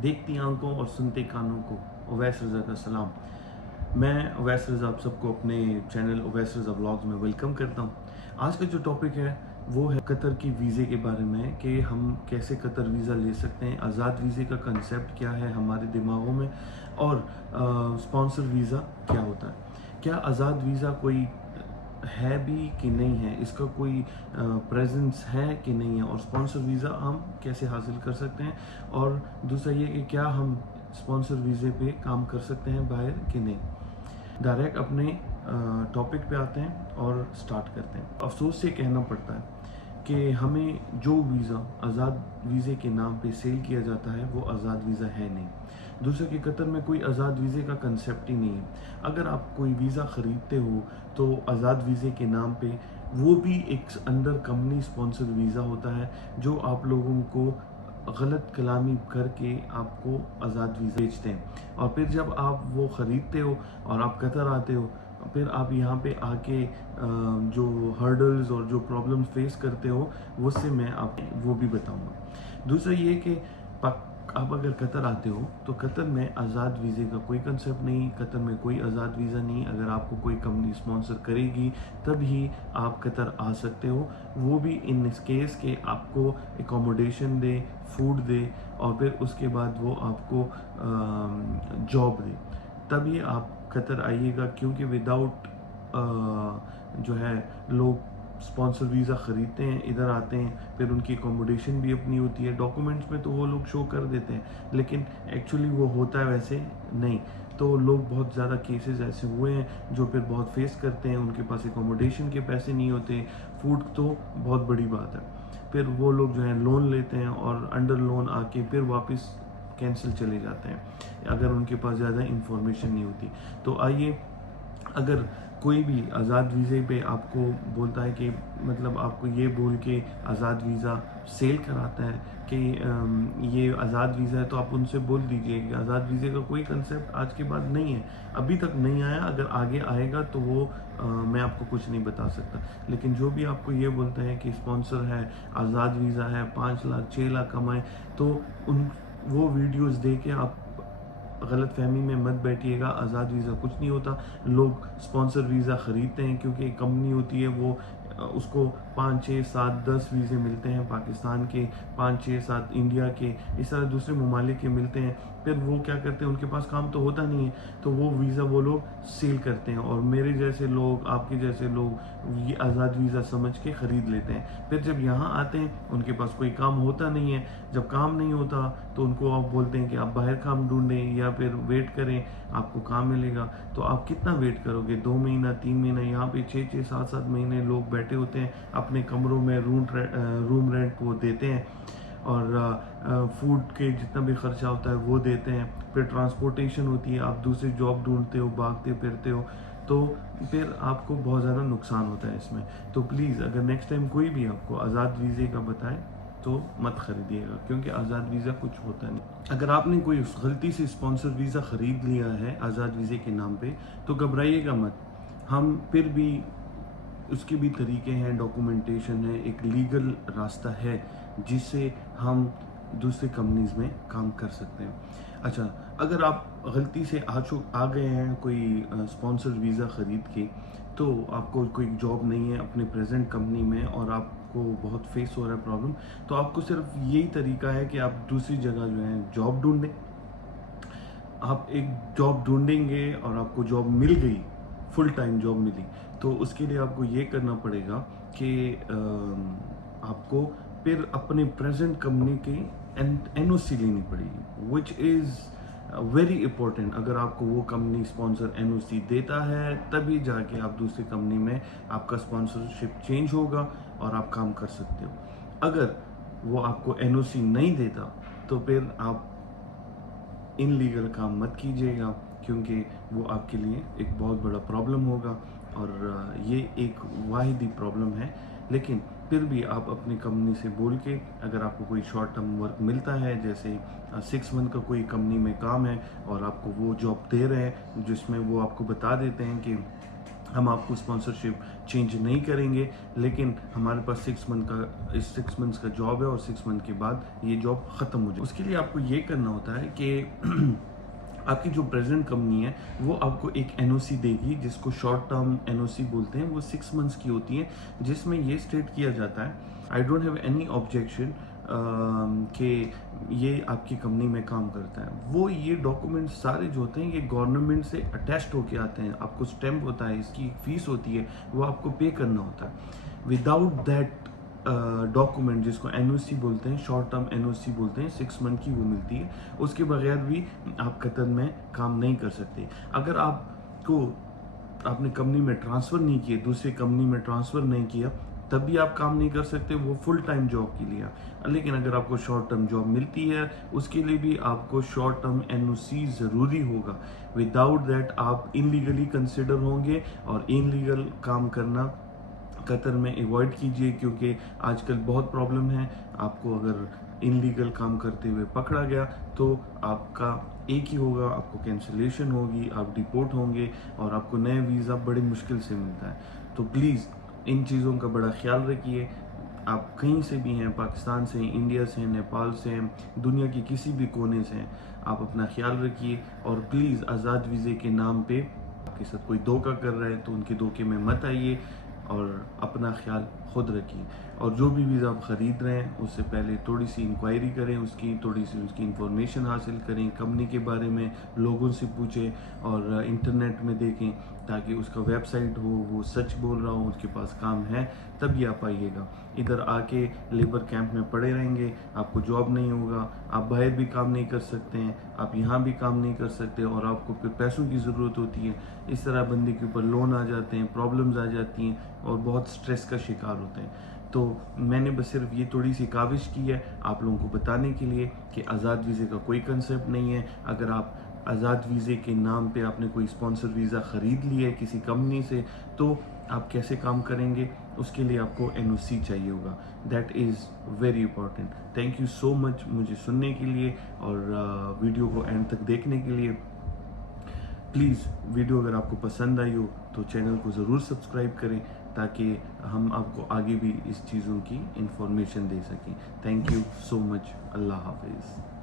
देखती आंखों और सुनते कानों को उवैस रज़ा का सलाम। मैं उवैस रज़ा आप सबको अपने चैनल उवैस रज़ा व्लॉग्स में वेलकम करता हूँ। आज का जो टॉपिक है वो है कतर की वीज़े के बारे में कि हम कैसे कतर वीज़ा ले सकते हैं, आज़ाद वीज़े का कंसेप्ट क्या है हमारे दिमागों में और स्पॉन्सर वीज़ा क्या होता है। क्या आज़ाद वीज़ा कोई है भी कि नहीं है, इसका कोई प्रेजेंस है कि नहीं है, और स्पॉन्सर वीज़ा हम कैसे हासिल कर सकते हैं, और दूसरा ये कि क्या हम स्पॉन्सर वीज़े पे काम कर सकते हैं बाहर कि नहीं। डायरेक्ट अपने टॉपिक पे आते हैं और स्टार्ट करते हैं। अफसोस से कहना पड़ता है कि हमें जो वीज़ा आज़ाद वीज़े के नाम पे सेल किया जाता है वो आज़ाद वीज़ा है नहीं। दूसरा कि कतर में कोई आज़ाद वीज़े का कंसेप्ट ही नहीं है। अगर आप कोई वीज़ा ख़रीदते हो तो आज़ाद वीज़े के नाम पे वो भी एक अंडर कंपनी स्पॉन्सर वीज़ा होता है जो आप लोगों को गलत कलामी करके आपको आज़ाद वीज़ा बेचते हैं। और फिर जब आप वो ख़रीदते हो और आप कतर आते हो, फिर आप यहाँ पे आके जो हर्डल्स और जो प्रॉब्लम्स फेस करते हो उससे मैं आप वो भी बताऊँगा। दूसरा ये कि आप अगर कतर आते हो तो कतर में आज़ाद वीज़े का कोई कंसेप्ट नहीं, कतर में कोई आज़ाद वीज़ा नहीं। अगर आपको कोई कंपनी स्पॉन्सर करेगी तब ही आप कतर आ सकते हो, वो भी इन इस केस के आपको एकोमोडेशन दे, फूड दे और फिर उसके बाद वो आपको जॉब दे, तभी आप कतर आइएगा। क्योंकि विदाउट जो है लोग स्पॉन्सर वीज़ा ख़रीदते हैं, इधर आते हैं, फिर उनकी अकोमोडेशन भी अपनी होती है। डॉक्यूमेंट्स में तो वो लोग शो कर देते हैं लेकिन एक्चुअली वो होता है वैसे नहीं। तो लोग बहुत ज़्यादा केसेस ऐसे हुए हैं जो फिर बहुत फेस करते हैं, उनके पास अकोमोडेशन के पैसे नहीं होते, फूड तो बहुत बड़ी बात है। फिर वो लोग जो है लोन लेते हैं और अंडर लोन आके फिर वापस कैंसिल चले जाते हैं अगर उनके पास ज़्यादा इंफॉर्मेशन नहीं होती। तो आइए, अगर कोई भी आज़ाद वीज़े पे आपको बोलता है कि मतलब आपको ये बोल के आज़ाद वीज़ा सेल कराता है कि ये आज़ाद वीज़ा है, तो आप उनसे बोल दीजिए कि आज़ाद वीज़े का कोई कंसेप्ट आज के बाद नहीं है, अभी तक नहीं आया। अगर आगे आएगा तो वो मैं आपको कुछ नहीं बता सकता। लेकिन जो भी आपको ये बोलते हैं कि स्पॉन्सर है, आज़ाद वीज़ा है, 5 लाख 6 लाख कमाए, तो उन वो वीडियोस देख के आप गलत फहमी में मत बैठिएगा। आज़ाद वीज़ा कुछ नहीं होता। लोग स्पॉन्सर वीज़ा ख़रीदते हैं क्योंकि एक कंपनी होती है, वो उसको 5 6 7 10 वीज़े मिलते हैं, पाकिस्तान के 5 6 7 इंडिया के, इस तरह दूसरे ममालिक के मिलते हैं। फिर वो क्या करते हैं, उनके पास काम तो होता नहीं है, तो वो वीज़ा वो लोग सेल करते हैं और मेरे जैसे लोग, आपके जैसे लोग ये आज़ाद वीज़ा समझ के ख़रीद लेते हैं। फिर जब यहाँ आते हैं उनके पास कोई काम होता नहीं है। जब काम नहीं होता तो उनको आप बोलते हैं कि आप बाहर काम ढूंढें या फिर वेट करें, आपको काम मिलेगा। तो आप कितना वेट करोगे, 2 महीना 3 महीना? यहाँ पे 6 6 7 7 महीने लोग बैठे होते हैं अपने कमरों में, रूम रेंट वो देते हैं और फूड के जितना भी खर्चा होता है वो देते हैं। फिर ट्रांसपोर्टेशन होती है, आप दूसरी जॉब ढूंढते हो, भागते फिरते हो, तो फिर आपको बहुत ज़्यादा नुकसान होता है इसमें। तो प्लीज़ अगर नेक्स्ट टाइम कोई भी आपको आज़ाद वीज़े का बताए तो मत खरीदिएगा, क्योंकि आज़ाद वीज़ा कुछ होता नहीं। अगर आपने कोई गलती से स्पॉन्सर वीज़ा ख़रीद लिया है आज़ाद वीज़े के नाम पे तो घबराइएगा मत। हम फिर भी उसके भी तरीके हैं, डॉक्यूमेंटेशन है, एक लीगल रास्ता है जिससे हम दूसरी कंपनीज में काम कर सकते हैं। अच्छा, अगर आप गलती से आ गए हैं कोई स्पॉन्सर वीज़ा ख़रीद के, तो आपको कोई जॉब नहीं है अपने प्रेजेंट कंपनी में और आपको बहुत फेस हो रहा है प्रॉब्लम, तो आपको सिर्फ यही तरीका है कि आप दूसरी जगह जो है जॉब ढूंढें। आप एक जॉब ढूंढेंगे और आपको जॉब मिल गई, फुल टाइम जॉब मिली, तो उसके लिए आपको ये करना पड़ेगा कि आपको फिर अपने प्रेजेंट कंपनी की एनओसी लेनी पड़ेगी, विच इज़ वेरी इंपॉर्टेंट। अगर आपको वो कंपनी स्पॉन्सर एनओसी देता है तभी जाके आप दूसरी कंपनी में आपका स्पॉन्सरशिप चेंज होगा और आप काम कर सकते हो। अगर वो आपको एनओसी नहीं देता तो फिर आप इनलीगल काम मत कीजिएगा, क्योंकि वो आपके लिए एक बहुत बड़ा प्रॉब्लम होगा और ये एक वाहिदी प्रॉब्लम है। लेकिन फिर भी आप अपनी कंपनी से बोल के, अगर आपको कोई शॉर्ट टर्म वर्क मिलता है, जैसे 6 मंथ का कोई कंपनी में काम है और आपको वो जॉब दे रहे हैं जिसमें वो आपको बता देते हैं कि हम आपको स्पॉन्सरशिप चेंज नहीं करेंगे, लेकिन हमारे पास 6 मंथ्स का जॉब है और 6 मंथ के बाद ये जॉब ख़त्म हो जाए। उसके लिए आपको ये करना होता है कि आपकी जो प्रेजेंट कंपनी है वो आपको एक एनओसी देगी, जिसको शॉर्ट टर्म एनओसी बोलते हैं। वो 6 मंथ्स की होती है, जिसमें ये स्टेट किया जाता है, I don't have any objection कि ये आपकी कंपनी में काम करता है। वो ये डॉक्यूमेंट सारे जो होते हैं ये गवर्नमेंट से अटैच्ड होके आते हैं। आपको स्टैम्प होता है, इसकी फीस होती है, वो आपको पे करना होता है। विदाउट दैट डॉक्यूमेंट, जिसको एनओसी बोलते हैं, शॉर्ट टर्म एनओसी बोलते हैं, 6 मंथ की वो मिलती है। उसके बगैर भी आप कतर में काम नहीं कर सकते। अगर आपने कंपनी में ट्रांसफ़र नहीं किए, दूसरी कंपनी में ट्रांसफ़र नहीं किया, तब भी आप काम नहीं कर सकते, वो फुल टाइम जॉब के लिए। लेकिन अगर आपको शॉर्ट टर्म जॉब मिलती है, उसके लिए भी आपको शॉर्ट टर्म एनओसी ज़रूरी होगा। विदाउट दैट आप इनलीगली कंसिडर होंगे, और इनलीगल काम करना कतर में अवॉइड कीजिए, क्योंकि आजकल बहुत प्रॉब्लम है। आपको अगर इनलीगल काम करते हुए पकड़ा गया तो आपका एक ही होगा, आपको कैंसिलेशन होगी, आप डिपोर्ट होंगे, और आपको नया वीज़ा बड़ी मुश्किल से मिलता है। तो प्लीज़ इन चीज़ों का बड़ा ख्याल रखिए। आप कहीं से भी हैं, पाकिस्तान से, इंडिया से, नेपाल से, दुनिया के किसी भी कोने से हैं, आप अपना ख्याल रखिए। और प्लीज़ आज़ाद वीज़े के नाम पे आपके साथ कोई धोखा कर रहा है तो उनके धोखे में मत आइए, और अपना ख्याल खुद रखिए। और जो भी वीज़ा आप ख़रीद रहे हैं उससे पहले थोड़ी सी इंक्वायरी करें, थोड़ी सी उसकी इंफॉर्मेशन हासिल करें, कंपनी के बारे में लोगों से पूछें, और इंटरनेट में देखें, ताकि उसका वेबसाइट हो, वो सच बोल रहा हो, उसके पास काम है, तभी आप आइएगा। इधर आके लेबर कैंप में पड़े रहेंगे, आपको जॉब नहीं होगा, आप बाहर भी काम नहीं कर सकते हैं, आप यहाँ भी काम नहीं कर सकते, और आपको फिर पैसों की ज़रूरत होती है। इस तरह बंदे के ऊपर लोन आ जाते हैं, प्रॉब्लम्स आ जाती हैं, और बहुत स्ट्रेस का शिकार होते हैं। तो मैंने बस सिर्फ ये थोड़ी सी काविश की है आप लोगों को बताने के लिए कि आज़ाद वीज़े का कोई कंसेप्ट नहीं है। अगर आप आज़ाद वीज़े के नाम पे आपने कोई स्पॉन्सर वीज़ा ख़रीद लिया है किसी कंपनी से, तो आप कैसे काम करेंगे, उसके लिए आपको एनओसी चाहिए होगा। That is very important. Thank you so much मुझे सुनने के लिए, और वीडियो को एंड तक देखने के लिए। प्लीज़ वीडियो अगर आपको पसंद आई हो तो चैनल को ज़रूर सब्सक्राइब करें, ताकि हम आपको आगे भी इस चीज़ों की इंफॉर्मेशन दे सकें। Thank you so much. अल्लाह हाफिज़।